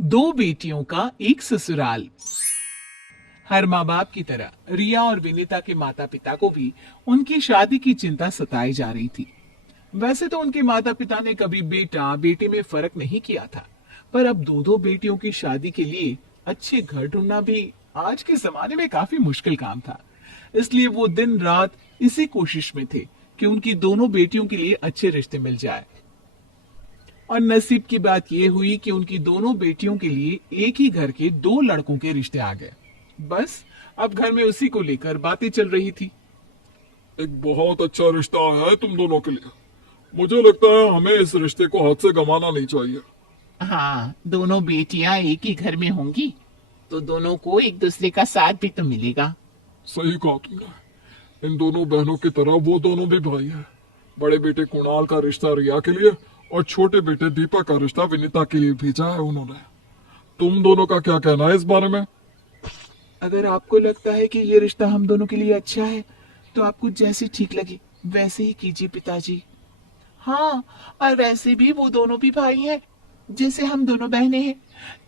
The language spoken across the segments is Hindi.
दो बेटियों का एक ससुराल। हर माँ बाप की तरह रिया और विनीता के माता पिता को भी उनकी शादी की चिंता सताई जा रही थी। वैसे तो उनके माता पिता ने कभी बेटा बेटी में फर्क नहीं किया था, पर अब दो दो बेटियों की शादी के लिए अच्छे घर ढूंढना भी आज के जमाने में काफी मुश्किल काम था। इसलिए वो दिन रात इसी कोशिश में थे कि उनकी दोनों बेटियों के लिए अच्छे रिश्ते मिल जाए। और नसीब की बात यह हुई कि उनकी दोनों बेटियों के लिए एक ही घर के दो लड़कों के रिश्ते आ गए। बस अब घर में उसी को लेकर बातें चल रही थी। एक बहुत अच्छा रिश्ता आया है तुम दोनों के लिए। मुझे लगता है हमें इस रिश्ते को हाथ से गंवाना नहीं चाहिए। हाँ, दोनों बेटियां एक ही घर में होंगी तो दोनों को एक दूसरे का साथ भी तो मिलेगा। सही कहा तुमने। इन दोनों बहनों की तरह वो दोनों भी भाई हैं। बड़े बेटे कुणाल का रिश्ता रिया के लिए और छोटे बेटे दीपक का रिश्ता विनीता के लिए भेजा है उन्होंने। तुम दोनों का क्या कहना है इस बारे में? अगर आपको लगता है कि ये रिश्ता हम दोनों के लिए अच्छा है तो आपको जैसे ठीक लगे वैसे ही कीजिए पिताजी। हाँ, और वैसे भी वो दोनों भी भाई हैं, जैसे हम दोनों बहनें हैं,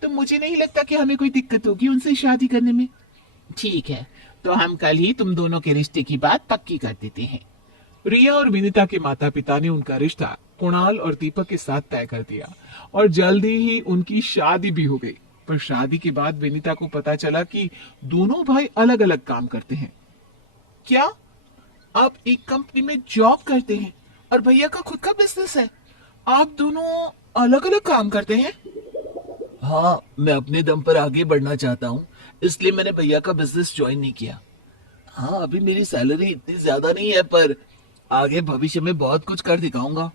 तो मुझे नहीं लगता कि हमें कोई दिक्कत होगी उनसे शादी करने में। ठीक है, तो हम कल ही तुम दोनों के रिश्ते की बात पक्की कर देते हैं। रिया और विनीता के माता पिता ने उनका रिश्ता कुणाल और दीपक के साथ तय कर दिया और जल्दी ही उनकी शादी भी हो गई। पर शादी के बाद विनीता को पता चला कि दोनों भाई अलग अलग काम करते हैं। क्या आप एक कंपनी में जॉब करते हैं और भैया का खुद का बिजनेस है? आप दोनों अलग अलग काम करते हैं? हाँ, मैं अपने दम पर आगे बढ़ना चाहता हूँ, इसलिए मैंने भैया का बिजनेस ज्वाइन नहीं किया। हाँ, अभी मेरी सैलरी इतनी ज्यादा नहीं है, पर आगे भविष्य में बहुत कुछ कर दिखाऊंगा।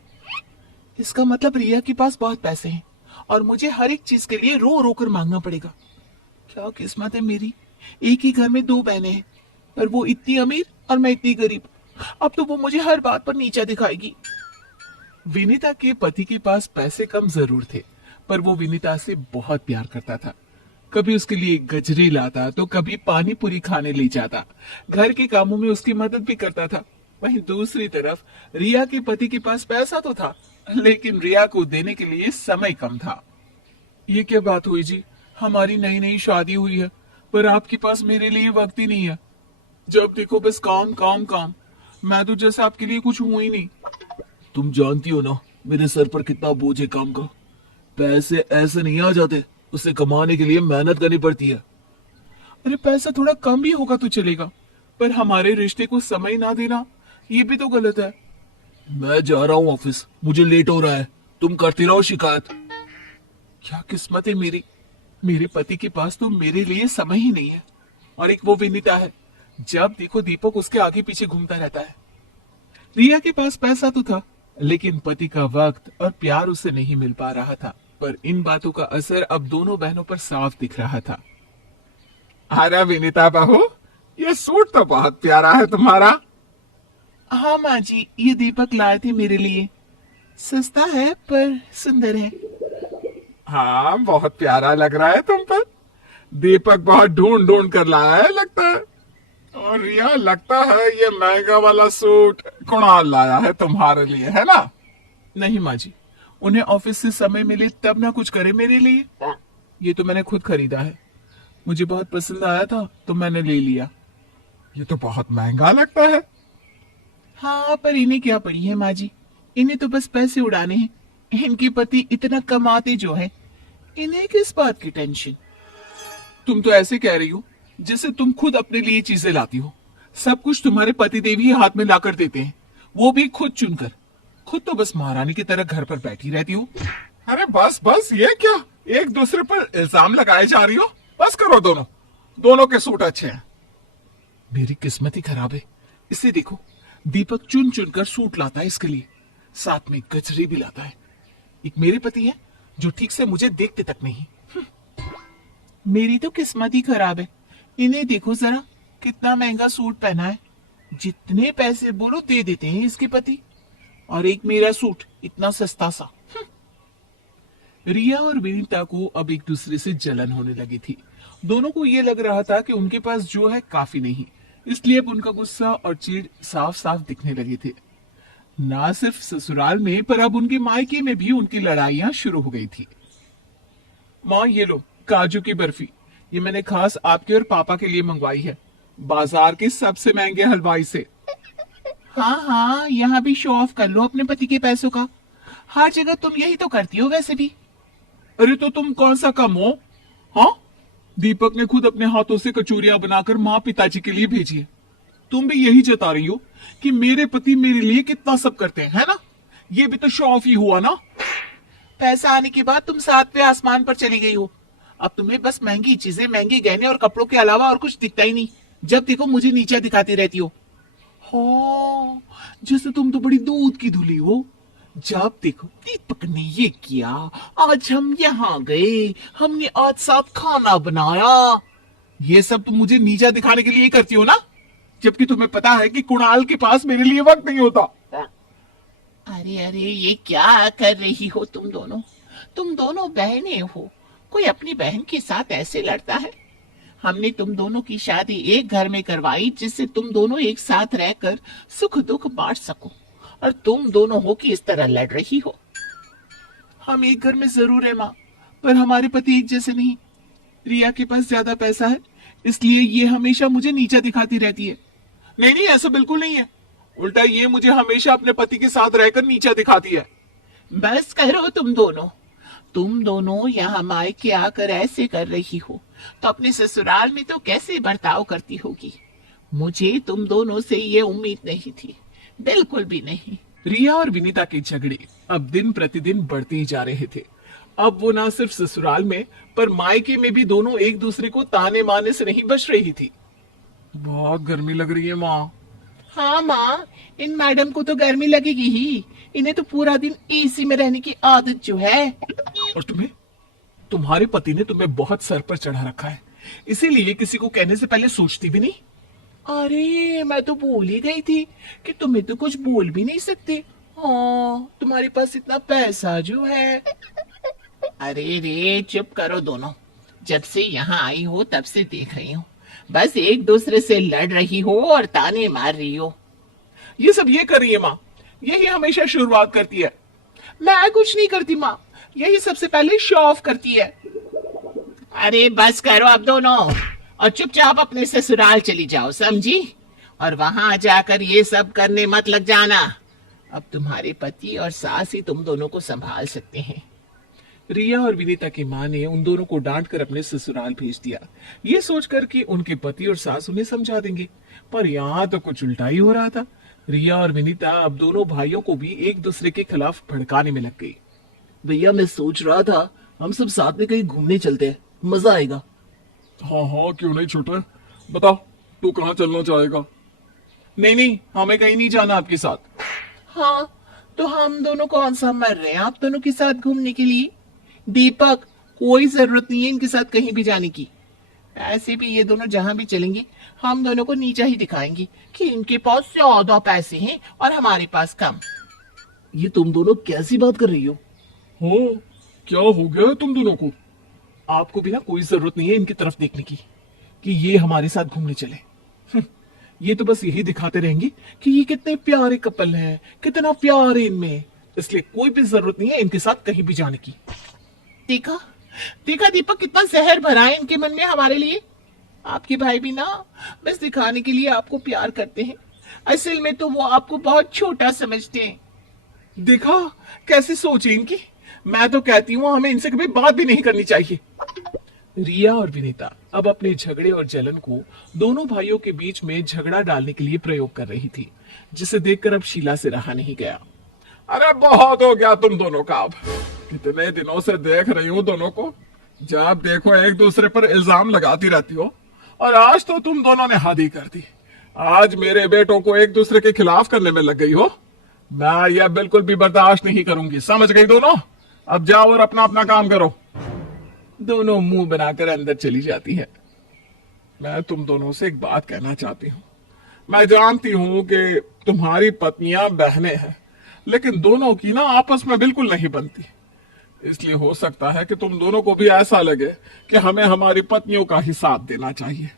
इसका मतलब रिया के पास बहुत पैसे हैं और मुझे हर एक चीज के लिए रो रो कर मांगना पड़ेगा। क्या किस्मत है मेरी, एक ही घर में दो बहनें हैं, पर वो इतनी अमीर और मैं इतनी गरीब। अब तो वो मुझे हर बात पर नीचा दिखाएगी। विनीता के पति के पास पैसे कम जरूर थे, पर वो विनीता से बहुत प्यार करता था। कभी उसके लिए गजरे लाता तो कभी पानी पूरी खाने ले जाता, घर के कामों में उसकी मदद भी करता था। वहीं दूसरी तरफ रिया के पति के पास पैसा तो था, लेकिन रिया को देने के लिए समय कम था। ये क्या बात हुई जी, हमारी नई नई शादी हुई है पर आपके पास मेरे लिए वक्त ही नहीं है। जब देखो बस काम काम काम। मैं तो जैसे आपके लिए कुछ हूं ही नहीं। तुम जानती हो ना मेरे सर पर कितना बोझ है काम का। पैसे ऐसे नहीं आ जाते, उसे कमाने के लिए मेहनत करनी पड़ती है। अरे पैसा थोड़ा कम भी होगा तो चलेगा, पर हमारे रिश्ते को समय ना देना ये भी तो गलत है। मैं जा रहा हूँ ऑफिस, मुझे लेट हो रहा है। तुम करती रहो शिकायत। क्या किस्मत है मेरी, मेरे पति के पास तो मेरे लिए समय ही नहीं है। और एक वो विनीता है, जब देखो दीपक उसके आगे पीछे घूमता रहता है। रिया के पास पैसा तो था, लेकिन पति का वक्त और प्यार उसे नहीं मिल पा रहा था। पर इन बातों का असर अब दोनों बहनों पर साफ दिख रहा था। अरे विनीता बहू, ये सूट तो बहुत प्यारा है तुम्हारा। हाँ माँ जी, ये दीपक लाए थे मेरे लिए। सस्ता है पर सुंदर है। हाँ, बहुत प्यारा लग रहा है तुम पर। दीपक बहुत ढूंढ ढूंढ कर लाया है लगता है। और रिया, लगता है ये महंगा वाला सूट कुणाल लाया है तुम्हारे लिए, है ना? नहीं माँ जी, उन्हें ऑफिस से समय मिले तब ना कुछ करे मेरे लिए। ये तो मैंने खुद खरीदा है, मुझे बहुत पसंद आया था तो मैंने ले लिया। ये तो बहुत महंगा लगता है। हाँ, पर इन्हें क्या पड़ी है माँ जी, इन्हें तो बस पैसे उड़ाने हैं। इनके पति इतना कमाते जो है, इन्हें किस बात की टेंशन। तुम तो ऐसे कह रही हो जैसे तुम खुद अपने लिए चीजें लाती हो। सब कुछ तुम्हारे पतिदेव ही हाथ में लाकर देते हैं, वो भी खुद चुनकर। खुद तो बस महारानी की तरह घर पर बैठी रहती हो। अरे बस बस, ये क्या एक दूसरे पर इल्जाम लगाए जा रही हो? बस करो, दोनों दोनों के सूट अच्छे हैं। मेरी किस्मत ही खराब है। इसे देखो, दीपक चुन चुन कर सूट लाता है इसके लिए, साथ में गजरे भी लाता है। एक मेरे पति है जो ठीक से मुझे देखते तक नहीं। मेरी तो किस्मत ही खराब है। इन्हें देखो जरा, कितना महंगा सूट पहना है। जितने पैसे बोलो दे देते हैं इसके पति, और एक मेरा सूट इतना सस्ता सा। रिया और विनीता को अब एक दूसरे से जलन होने लगी थी। दोनों को ये लग रहा था कि उनके पास जो है काफी नहीं, इसलिए अब उनका गुस्सा और चिढ़ साफ साफ दिखने लगे थे। ना सिर्फ ससुराल में, पर अब उनके मायके में भी उनकी लड़ाइयां शुरू हो गई थी। माँ ये लो काजू की बर्फी, ये मैंने खास आपके और पापा के लिए मंगवाई है, बाजार के सबसे महंगे हलवाई से। हाँ हाँ, यहाँ भी शो ऑफ कर लो अपने पति के पैसों का। हर जगह तुम यही तो करती हो वैसे भी। अरे तो तुम कौन सा कम हो? हाँ, दीपक ने खुद अपने हाथों से कचौरियां बनाकर माँ पिताजी के लिए भेजी है। तुम भी यही जता रही हो कि मेरे पति मेरे लिए कितना सब करते हैं, है ना? ये भी तो शो ऑफ ही हुआ ना। पैसा आने के बाद तुम 7वें आसमान पर चली गई हो। अब तुम्हें बस महंगी चीजें, महंगे गहने और कपड़ों के अलावा और कुछ दिखता ही नहीं। जब देखो मुझे नीचा दिखाती रहती हो। हाँ, जैसे तुम तो बड़ी दूध की धुली हो। जब देखो दीपक ने ये किया, आज हम यहाँ गए, हमने आज साथ खाना बनाया। ये सब तुम मुझे नीचा दिखाने के लिए ही करती हो ना, जबकि तुम्हें पता है कि कुणाल के पास मेरे लिए वक्त नहीं होता। अरे अरे, ये क्या कर रही हो तुम दोनों? तुम दोनों बहनें हो, कोई अपनी बहन के साथ ऐसे लड़ता है? हमने तुम दोनों की शादी एक घर में करवाई जिससे तुम दोनों एक साथ रहकर सुख दुख बांट सको, और तुम दोनों हो कि इस तरह लड़ रही हो। हम एक घर में जरूर है माँ, पर हमारे पति एक जैसे नहीं। रिया के पास ज्यादा पैसा है, इसलिए ये हमेशा मुझे नीचा दिखाती रहती है। नहीं नहीं, ऐसा बिल्कुल नहीं है। उल्टा ये मुझे हमेशा अपने पति के साथ रहकर नीचा दिखाती है। बस करो तुम दोनों यहाँ मायके आकर ऐसे कर रही हो, तो अपने ससुराल में तो कैसे बर्ताव करती होगी? मुझे तुम दोनों से ये उम्मीद नहीं थी, बिल्कुल भी नहीं। रिया और विनीता के झगड़े अब दिन प्रतिदिन बढ़ते ही जा रहे थे। अब वो ना सिर्फ ससुराल में, पर मायके में भी दोनों एक दूसरे को ताने मारने से नहीं बच रही थी। बहुत गर्मी लग रही है माँ। हाँ माँ, इन मैडम को तो गर्मी लगेगी ही। इन्हें तो पूरा दिन एसी में रहने की आदत जो है। और तुम्हें, तुम्हारे पति ने तुम्हें बहुत सर पर चढ़ा रखा है, इसीलिए किसी को कहने से पहले सोचती भी नहीं। अरे मैं तो भूल ही गई थी कि तुम्हें तो कुछ बोल भी नहीं सकते। हाँ, तुम्हारे पास इतना पैसा जो है। अरे रे, चुप करो दोनों। जब से यहाँ आई हो तब से देख रही हूँ, बस एक दूसरे से लड़ रही हो और ताने मार रही हो। ये सब ये कर रही है माँ, यही हमेशा शुरुआत करती है। मैं कुछ नहीं करती माँ, यही सबसे पहले शो ऑफ करती है। अरे बस करो अब दोनों, और चुपचाप अपने ससुराल चली जाओ, समझी? और वहां जाकर ये सब करने मत लग जाना। अब तुम्हारे पति और सास ही तुम दोनों को संभाल सकते हैं। रिया और विनीता की माँ ने उन दोनों को डांट कर अपने ससुराल भेज दिया, ये सोचकर कि उनके पति और सास उन्हें समझा देंगे। पर यहाँ तो कुछ उल्टा ही हो रहा था। रिया और विनीता अब दोनों भाइयों को भी एक दूसरे के खिलाफ भड़काने में लग गई। भैया मैं सोच रहा था हम सब साथ में कहीं घूमने चलते हैं, मजा आएगा। हाँ हाँ, क्यों नहीं छोटे, बता तू कहाँ चलना चाहेगा? नहीं नहीं, हमें कहीं नहीं जाना आपके साथ। हाँ, तो हम दोनों कौन सा मर रहे हैं आप दोनों के साथ घूमने के लिए? दीपक, कोई जरूरत नहीं है इनके साथ कहीं भी जाने की। ऐसे भी ये दोनों जहां भी चलेंगे हम दोनों को नीचा ही दिखाएंगे कि इनके पास ज्यादा पैसे हैं और हमारे पास कम। ये तुम दोनों कैसी बात कर रही हो? हो, क्या हो गया है तुम दोनों को? आपको भी ना कोई जरूरत नहीं है इनकी तरफ देखने की कि ये हमारे साथ घूमने चले। ये तो बस यही दिखाते रहेंगे कि ये कितने प्यारे कपल हैं, कितना प्यार है इनमें, इसलिए कोई भी जरूरत नहीं है इनके साथ कहीं भी जाने की। देखा देखा दीपक, कितना जहर भरा है इनके मन में हमारे लिए। आपके भाई भी ना बस दिखाने के लिए आपको प्यार करते हैं, असल में तो वो आपको बहुत छोटा समझते हैं। देखा कैसी सोच है इनकी। मैं तो कहती हूँ हमें इनसे कभी बात भी नहीं करनी चाहिए। रिया और विनीता अब अपने झगड़े और जलन को दोनों भाइयों के बीच में झगड़ा डालने के लिए प्रयोग कर रही थी, जिसे देखकर अब शीला से रहा नहीं गया। अरे बहुत हो गया तुम दोनों का, अब कितने दिनों से देख रही हूँ दोनों को, जब देखो एक दूसरे पर इल्जाम लगाती रहती हो, और आज तो तुम दोनों ने हद ही कर दी। आज मेरे बेटों को एक दूसरे के खिलाफ करने में लग गई हो। मैं यह बिल्कुल भी बर्दाश्त नहीं करूंगी, समझ गई दोनों? अब जाओ और अपना अपना काम करो। दोनों मुंह बनाकर अंदर चली जाती है। मैं तुम दोनों से एक बात कहना चाहती हूँ। मैं जानती हूँ कि तुम्हारी पत्नियां बहनें हैं, लेकिन दोनों की ना आपस में बिल्कुल नहीं बनती। इसलिए हो सकता है कि तुम दोनों को भी ऐसा लगे कि हमें हमारी पत्नियों का ही साथ देना चाहिए।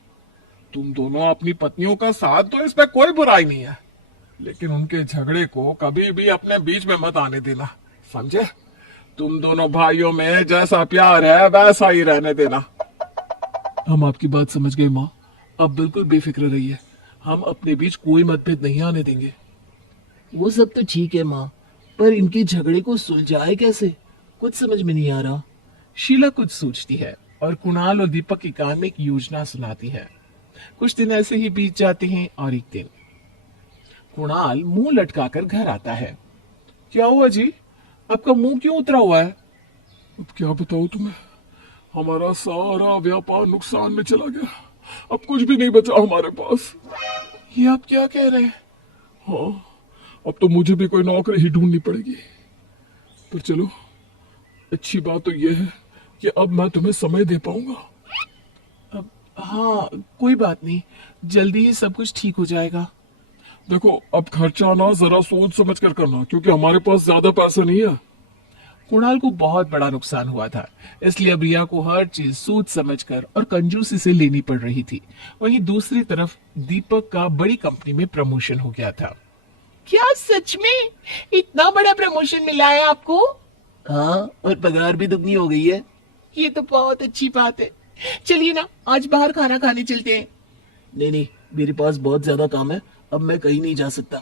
तुम दोनों अपनी पत्नियों का साथ दो, इसमें कोई बुराई नहीं है, लेकिन उनके झगड़े को कभी भी अपने बीच में मत आने देना, समझे? तुम दोनों भाइयों में जैसा प्यार है वैसा ही रहने देना। हम आपकी बात समझ गए माँ, आप बिल्कुल बेफिक्र रहिए, हम अपने बीच कोई मतभेद नहीं आने देंगे। वो सब तो ठीक है माँ, पर इनके झगड़े को सुलझाए कैसे, कुछ समझ में नहीं आ रहा। शीला कुछ सोचती है और कुणाल और दीपक के कान में एक योजना सुनाती है। कुछ दिन ऐसे ही बीत जाते हैं और एक दिन कुणाल मुंह लटकाकर घर आता है। क्या हुआ जी, आपका मुंह क्यों उतरा हुआ है? अब क्या बताऊं तुम्हें, हमारा सारा व्यापार नुकसान में चला गया, अब कुछ भी नहीं बचा हमारे पास। ये आप क्या कह रहे हैं? हाँ, अब तो मुझे भी कोई नौकरी ही ढूंढनी पड़ेगी। पर चलो, अच्छी बात तो यह है कि अब मैं तुम्हें समय दे पाऊंगा। अब हाँ, कोई बात नहीं, जल्दी ही सब कुछ ठीक हो जाएगा। देखो, अब खर्चा ना जरा सोच समझ कर करना, क्योंकि हमारे पास ज्यादा पैसे नहीं है। कुणाल को बहुत बड़ा नुकसान हुआ था, इसलिए अब रिया को हर चीज सोच समझकर और कंजूसी से लेनी पड़ रही थी। वहीं दूसरी तरफ दीपक का बड़ी कंपनी में प्रमोशन हो गया था। क्या सच में इतना बड़ा प्रमोशन मिला है आपको? हाँ, और पगार भी दुगनी हो गई है। ये तो बहुत अच्छी बात है। चलिए ना, आज बाहर खाना खाने चलते हैं। नहीं नहीं, मेरे पास बहुत ज्यादा काम है, अब मैं कहीं नहीं जा सकता।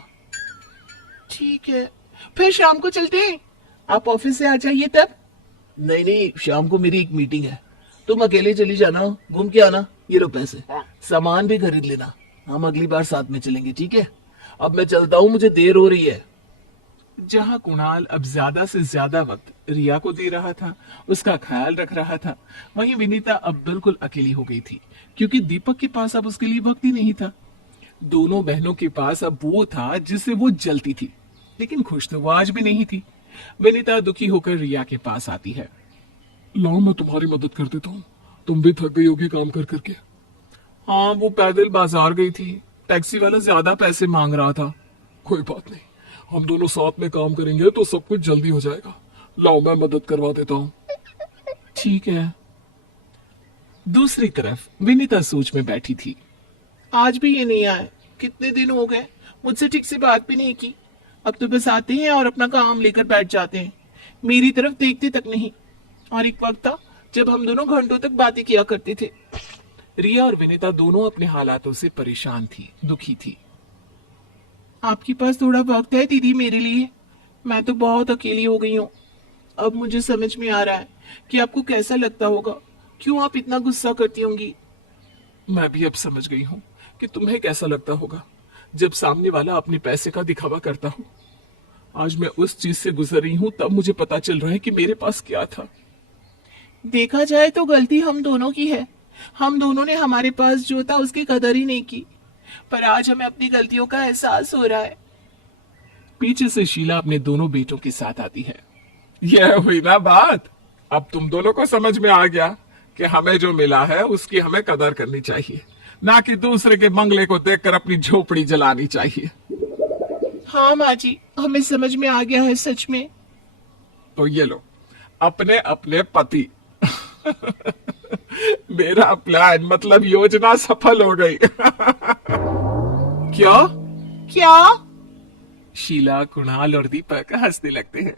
ठीक है, फिर शाम को चलते हैं। आप ऑफिस से आ जाइए तब। नहीं नहीं, शाम को मेरी एक मीटिंग है, तुम अकेले चली जाना, घूम के आना। ये लो पैसे, सामान भी खरीद लेना, हम अगली बार साथ में चलेंगे, ठीक है? अब मैं चलता हूँ, मुझे देर हो रही है। जहां कुणाल अब ज्यादा से ज्यादा वक्त रिया को दे रहा था, उसका ख्याल रख रहा था, वहीं विनीता अब बिल्कुल अकेली हो गई थी, क्योंकि दीपक के पास अब उसके लिए वक्त ही नहीं था। दोनों बहनों के पास अब वो था जिससे वो जलती थी, लेकिन खुश तो वो आज भी नहीं थी। विनीता दुखी होकर रिया के पास आती है। लाओ, मैं तुम्हारी मदद कर देता हूँ, तुम भी थक गई होगी काम कर करके। हाँ, वो पैदल बाजार गई थी, टैक्सी वाला ज्यादा पैसे मांग रहा था। कोई बात नहीं, हम दोनों साथ में काम करेंगे तो सब कुछ जल्दी हो जाएगा। लाओ, मैं मदद करवा देता हूँ। ठीक है। दूसरी तरफ विनीता सोच में बैठी थी। आज भी ये नहीं आए, कितने दिन हो गए, मुझसे ठीक से बात भी नहीं की। अब तो बस आते हैं और अपना काम लेकर बैठ जाते हैं, मेरी तरफ देखते तक नहीं। और एक वक्त था जब हम दोनों घंटों तक बातें किया करते थे। रिया और विनीता दोनों अपने हालातों से परेशान थी, दुखी थी। आपके पास थोड़ा वक्त है दीदी मेरे लिए? मैं तो बहुत अकेली हो गई हूँ। अब मुझे समझ में आ रहा है कि आपको कैसा लगता होगा, क्यों आप इतना गुस्सा करती होंगी। मैं भी अब समझ गई हूँ कि तुम्हें कैसा लगता होगा जब सामने वाला अपने पैसे का दिखावा करता हो। आज मैं उस चीज से गुजर रही हूँ, तब मुझे पता चल रहा है कि मेरे पास क्या था। देखा जाए तो गलती हम दोनों की है। हम दोनों ने हमारे पास जो था उसकी कदर ही नहीं की, पर आज हमें अपनी गलतियों का एहसास हो रहा है। पीछे से शीला अपने दोनों बेटों के साथ आती है। यह हुई ना बात, अब तुम दोनों को समझ में आ गया कि हमें जो मिला है उसकी हमें कदर करनी चाहिए, ना कि दूसरे के बंगले को देखकर अपनी झोपड़ी जलानी चाहिए। हाँ माँ जी, हमें समझ में आ गया है सच में। तो ये लो, अपने अपने पति। मेरा प्लान मतलब योजना सफल हो गई। क्या? शीला, कुणाल और दीपक हंसने लगते हैं।